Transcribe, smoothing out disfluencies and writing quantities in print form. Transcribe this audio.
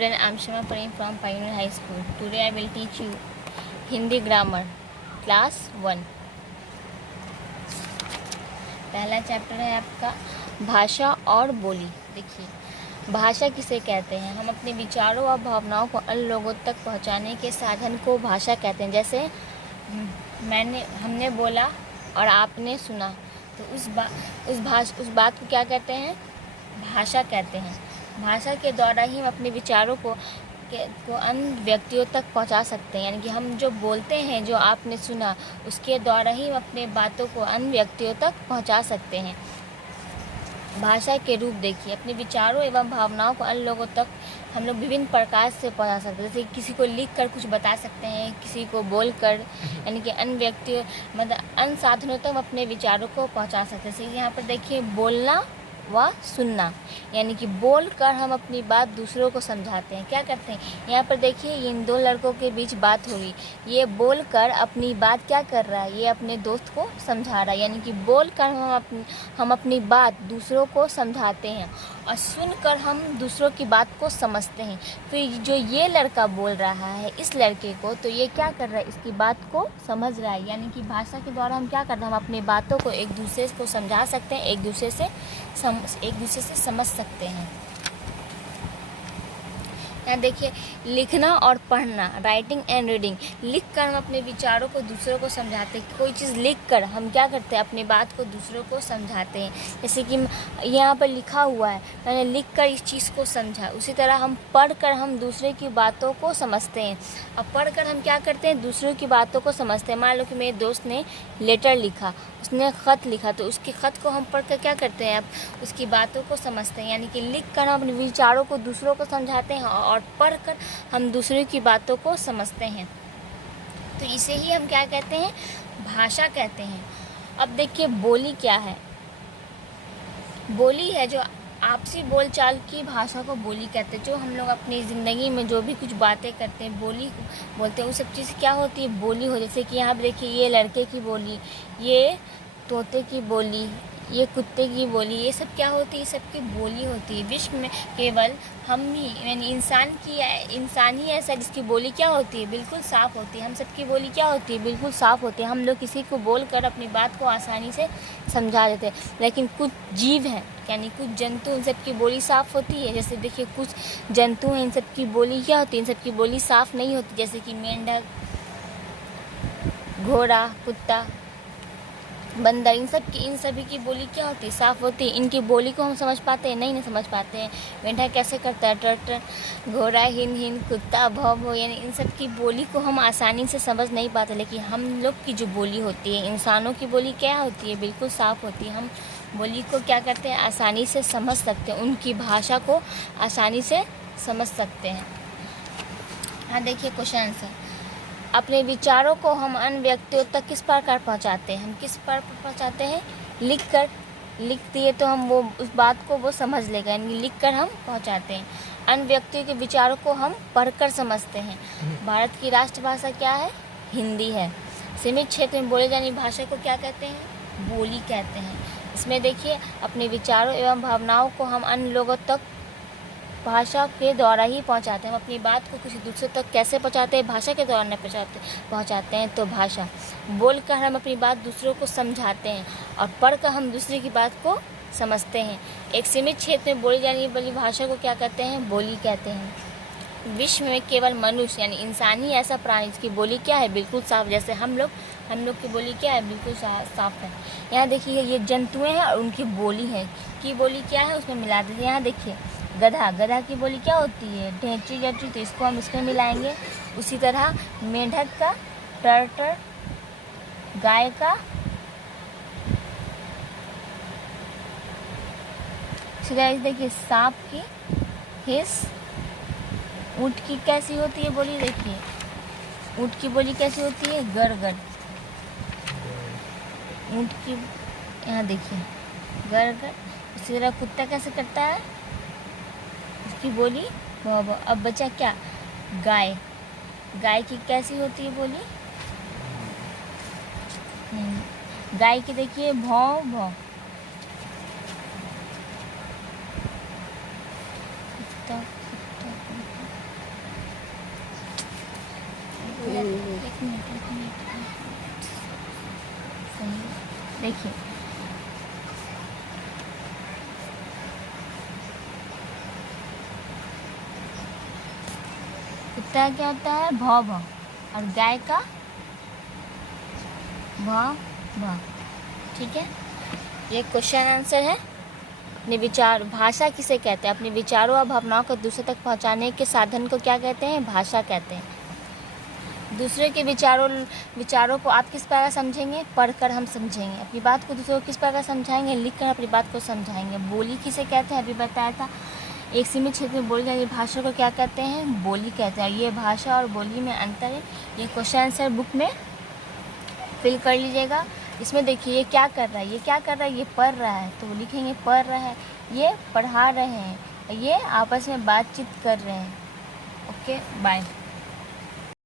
Student, I'm Shima Parin from Pioneer High School. Today I will teach you Hindi grammar, class 1. पहला chapter है आपका भाषा और बोली। देखिए, भाषा किसे कहते हैं? हम अपने विचारों और भावनाओं को अन्य लोगों तक पहुंचाने के साधन को भाषा कहते हैं। जैसे हमने बोला और आपने सुना, तो उस बात को क्या कहते हैं? भाषा कहते हैं। भाषा के द्वारा ही हम अपने विचारों को अन्य व्यक्तियों तक पहुंचा सकते हैं। यानी कि हम जो बोलते हैं, जो आपने सुना, उसके द्वारा ही हम अपने बातों को अन्य व्यक्तियों तक पहुंचा सकते हैं। भाषा के रूप देखिए, अपने विचारों एवं भावनाओं को अन्य लोगों तक हम लोग विभिन्न प्रकार से पहुंचा सकते हैं। जैसे किसी को लिख कर कुछ बता सकते हैं, किसी को बोल कर, यानी कि अन्य व्यक्तियों मतलब अन्य साधनों तक हम अपने विचारों को पहुंचा सकते हैं। जैसे यहाँ पर देखिए, बोलना व सुनना, यानी कि बोल कर हम अपनी बात दूसरों को समझाते हैं। क्या करते हैं? यहाँ पर देखिए, इन दो लड़कों के बीच बात हो रही, ये बोल कर अपनी बात क्या कर रहा है? ये अपने दोस्त को समझा रहा है। यानी कि बोल कर हम अपनी बात दूसरों को समझाते हैं और सुनकर हम दूसरों की बात को समझते हैं। फिर जो ये लड़का बोल रहा है इस लड़के को, तो ये क्या कर रहा है? इसकी बात को समझ रहा है। यानी कि भाषा के द्वारा हम क्या करते हैं? हम अपनी बातों को एक दूसरे को समझा सकते हैं, एक दूसरे से समझ सकते हैं। यहाँ देखिए, लिखना और पढ़ना, राइटिंग एंड रीडिंग। लिख कर हम अपने विचारों को दूसरों को समझाते हैं। कोई चीज़ लिख कर हम क्या करते हैं? अपनी बात को दूसरों को समझाते हैं। जैसे कि यहाँ पर लिखा हुआ है, मैंने लिख कर इस चीज़ को समझा। उसी तरह हम पढ़ कर हम दूसरे की बातों को समझते हैं। अब पढ़ कर हम क्या करते हैं? दूसरों की बातों को समझते हैं। मान लो कि मेरे दोस्त ने लेटर लिखा, उसने ख़त लिखा, तो उसके ख़त को हम पढ़ कर क्या करते हैं? अब उसकी बातों को समझते हैं। यानी कि लिख कर हम अपने विचारों को दूसरों को समझाते हैं और पढ़कर हम दूसरों की बातों को समझते हैं। तो इसे ही हम क्या कहते हैं? भाषा कहते हैं। अब देखिए, बोली क्या है? बोली है जो आपसी बोलचाल की भाषा को बोली कहते हैं। जो हम लोग अपनी ज़िंदगी में जो भी कुछ बातें करते हैं, बोली बोलते हैं, वो सब चीज़ क्या होती है? बोली हो। जैसे कि यहाँ पर देखिए, ये लड़के की बोली, ये तोते की बोली, ये कुत्ते की बोली, ये सब क्या होती है? ये सब की बोली होती है। विश्व में केवल हम ही, यानी इंसान ही ऐसा जिसकी बोली क्या होती है? बिल्कुल साफ़ होती है। हम सबकी बोली क्या होती है? बिल्कुल साफ़ होती है। हम लोग किसी को बोलकर अपनी बात को आसानी से समझा देते हैं। लेकिन कुछ जीव हैं, यानी कुछ जंतु, इन सब की बोली साफ़ होती है। जैसे देखिए, कुछ जंतु हैं, इन सब की बोली क्या होती है? इन सब की बोली साफ़ नहीं होती। जैसे कि मेंढक, घोड़ा, कुत्ता, बंदर, इन सभी की बोली क्या होती है? साफ़ होती है। इनकी बोली को हम समझ पाते हैं? नहीं समझ पाते हैं। मेंढक कैसे करता है? टर, घोड़ा हिन हिन, कुत्ता भौ भौ, यानी इन सब की बोली को हम आसानी से समझ नहीं पाते। लेकिन हम लोग की जो बोली होती है, इंसानों की बोली क्या होती है? बिल्कुल साफ़ होती है। हम बोली को क्या करते हैं? आसानी से समझ सकते हैं, उनकी भाषा को आसानी से समझ सकते हैं। हाँ देखिए, क्वेश्चन आंसर। अपने विचारों को हम अन्य व्यक्तियों तक किस प्रकार पहुंचाते हैं? हम किस प्रकार पहुंचाते हैं? लिख दिए तो हम वो उस बात को वो समझ लेगा, यानी लिख कर हम पहुंचाते हैं। अन्य व्यक्तियों के विचारों को हम पढ़कर समझते हैं। भारत की राष्ट्रभाषा क्या है? हिंदी है। सीमित क्षेत्र में बोले जाने भाषा को क्या कहते हैं? बोली कहते हैं। इसमें देखिए, अपने विचारों एवं भावनाओं को हम अन्य लोगों तक भाषा के द्वारा ही पहुंचाते हैं। हम अपनी बात को किसी दूसरे तक कैसे पहुंचाते हैं? भाषा के द्वारा पहुंचाते हैं। तो भाषा बोलकर हम अपनी बात दूसरों को समझाते हैं और पढ़कर हम दूसरे की बात को समझते हैं। एक सीमित क्षेत्र में बोली जाने वाली भाषा को क्या कहते हैं? बोली कहते हैं। विश्व में केवल मनुष्य, यानी इंसान ही ऐसा प्राणी जिसकी बोली क्या है? बिल्कुल साफ। जैसे हम लोग की बोली क्या है? बिल्कुल साफ है। यहाँ देखिए, ये जंतुएं हैं और उनकी बोली है, की बोली क्या है? उसमें मिला देते हैं। यहाँ देखिए, गधा की बोली क्या होती है? ढेंची जटी, तो इसको हम इसमें मिलाएंगे। उसी तरह मेंढक का टर, गाय का देखिए, सांप की हिस, ऊँट की कैसी होती है बोली? देखिए, ऊँट की बोली कैसी होती है? गर। ऊँट की यहाँ देखिए, गर। इसी तरह कुत्ता कैसे करता है? की बोली भौ भौ। अब बचा क्या? गाय की कैसी होती है बोली? गाय की देखिए, भौ भौ। कुत्ता देखिए, कुत्ता क्या होता है? भौ भौ। और गाय का भौ भौ। ठीक है, ये क्वेश्चन आंसर है। अपने विचार, भाषा किसे कहते हैं? अपने विचारों और भावनाओं को दूसरे तक पहुंचाने के साधन को क्या कहते हैं? भाषा कहते हैं। दूसरे के विचारों को आप किस प्रकार समझेंगे? पढ़कर हम समझेंगे। अपनी बात को दूसरों को किस प्रकार समझाएंगे? लिखकर अपनी बात को समझाएंगे। बोली किसे कहते हैं? अभी बताया था। एक सीमित क्षेत्र में बोली जाने वाली भाषा को क्या कहते हैं? बोली कहते हैं। ये भाषा और बोली में अंतर है। ये क्वेश्चन आंसर बुक में फिल कर लीजिएगा। इसमें देखिए, ये क्या कर रहा है? ये क्या कर रहा है? ये पढ़ रहा है, तो लिखेंगे पढ़ रहा है। ये पढ़ा रहे हैं, ये आपस में बातचीत कर रहे हैं। Okay, bye.